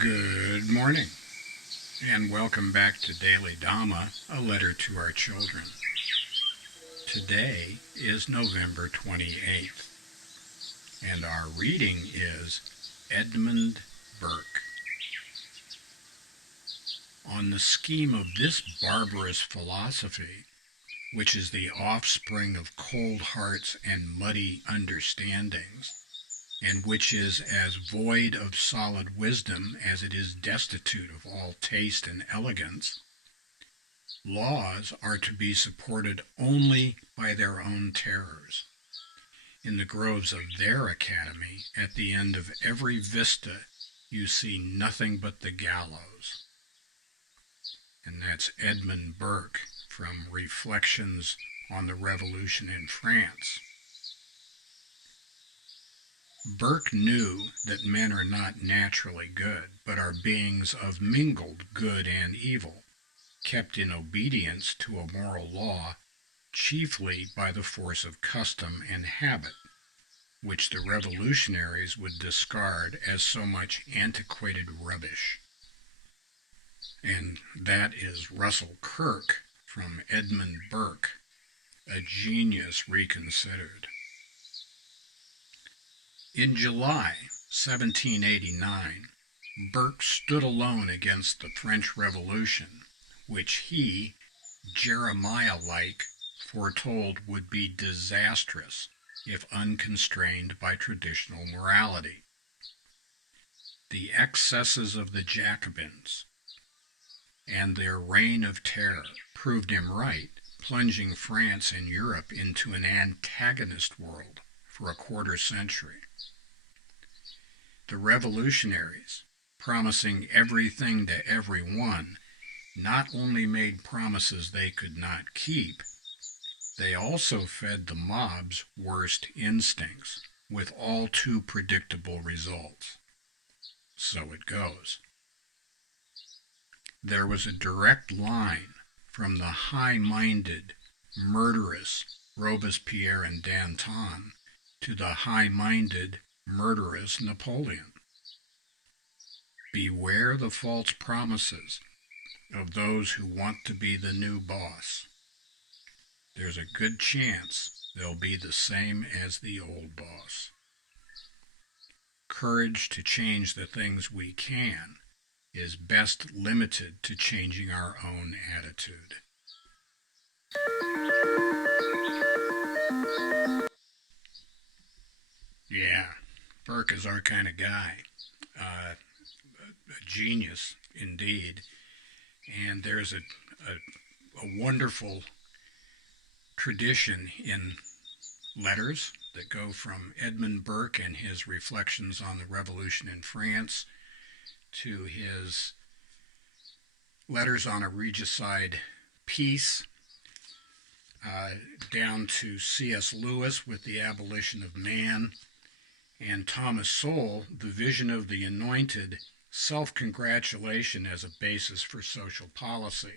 Good morning, and welcome back to Daily Dhamma, a letter to our children. Today is November 28th, and our reading is Edmund Burke. On the scheme of this barbarous philosophy, which is the offspring of cold hearts and muddy understandings, and which is as void of solid wisdom as it is destitute of all taste and elegance, laws are to be supported only by their own terrors. In the groves of their academy, at the end of every vista, you see nothing but the gallows. And that's Edmund Burke from Reflections on the Revolution in France. Burke knew that men are not naturally good, but are beings of mingled good and evil, kept in obedience to a moral law, chiefly by the force of custom and habit, which the revolutionaries would discard as so much antiquated rubbish. And that is Russell Kirk from Edmund Burke, A Genius Reconsidered. In July 1789, Burke stood alone against the French Revolution, which he, Jeremiah-like, foretold would be disastrous if unconstrained by traditional morality. The excesses of the Jacobins and their reign of terror proved him right, plunging France and Europe into an antagonist world for a quarter century. The revolutionaries, promising everything to everyone, not only made promises they could not keep, they also fed the mob's worst instincts, with all too predictable results. So it goes. There was a direct line from the high-minded, murderous Robespierre and Danton to the high-minded, murderous Napoleon. Beware the false promises of those who want to be the new boss. There's a good chance they'll be the same as the old boss. Courage to change the things we can is best limited to changing our own attitude. Yeah, Burke is our kind of guy. A genius indeed. And there's a wonderful tradition in letters that go from Edmund Burke and his reflections on the Revolution in France to his letters on a regicide peace, down to C.S. Lewis with The Abolition of Man, and Thomas Sowell, The Vision of the Anointed, Self-Congratulation as a Basis for Social Policy.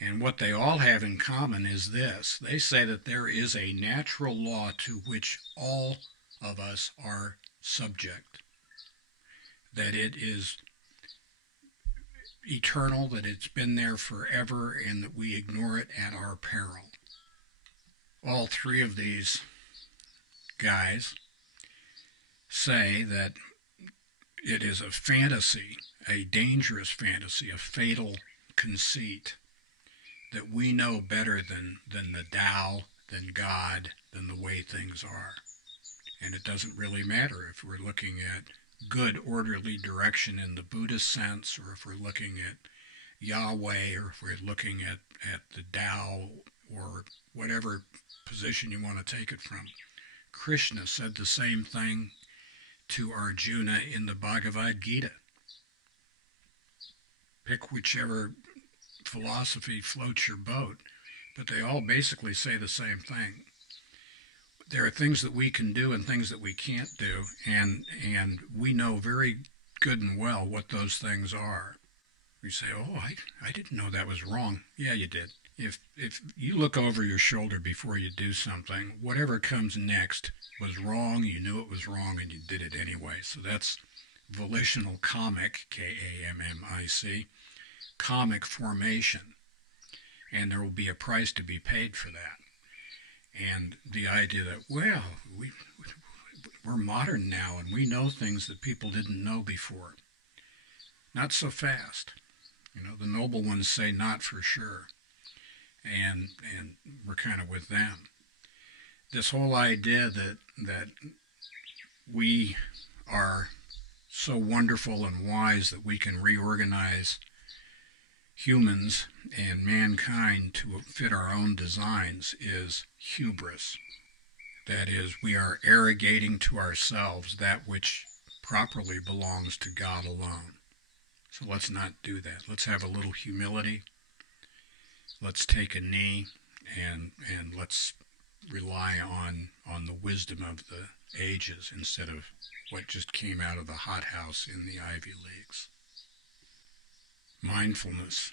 And what they all have in common is this. They say that there is a natural law to which all of us are subject, that it is eternal, that it's been there forever, and that we ignore it at our peril. All three of these guys say that it is a fantasy, a dangerous fantasy, a fatal conceit, that we know better than the Tao, than God, than the way things are. And it doesn't really matter if we're looking at good, orderly direction in the Buddhist sense, or if we're looking at Yahweh, or if we're looking at the Tao, or whatever position you want to take it from. Krishna said the same thing to Arjuna in the Bhagavad Gita. Pick whichever philosophy floats your boat, but they all basically say the same thing. There are things that we can do and things that we can't do, and we know very good and well what those things are. We say, oh, I didn't know that was wrong. Yeah, you did. If you look over your shoulder before you do something, whatever comes next was wrong, you knew it was wrong, and you did it anyway. So that's volitional comic, K-A-M-M-I-C, comic formation, and there will be a price to be paid for that. And the idea that, well, we're modern now and we know things that people didn't know before. Not so fast. You know, the noble ones say not for sure. And we're kind of with them. This whole idea that we are so wonderful and wise that we can reorganize humans and mankind to fit our own designs is hubris. That is, we are arrogating to ourselves that which properly belongs to God alone. So let's not do that. Let's have a little humility. Let's take a knee and let's rely on the wisdom of the ages instead of what just came out of the hothouse in the Ivy Leagues. Mindfulness.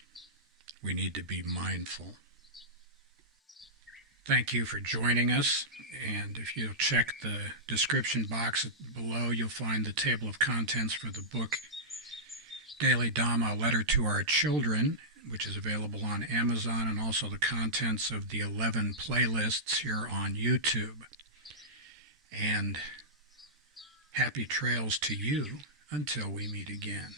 We need to be mindful. Thank you for joining us, and if you'll check the description box below, you'll find the table of contents for the book Daily Dhamma, A Letter to Our Children, which is available on Amazon, and also the contents of the 11 playlists here on YouTube. And happy trails to you until we meet again.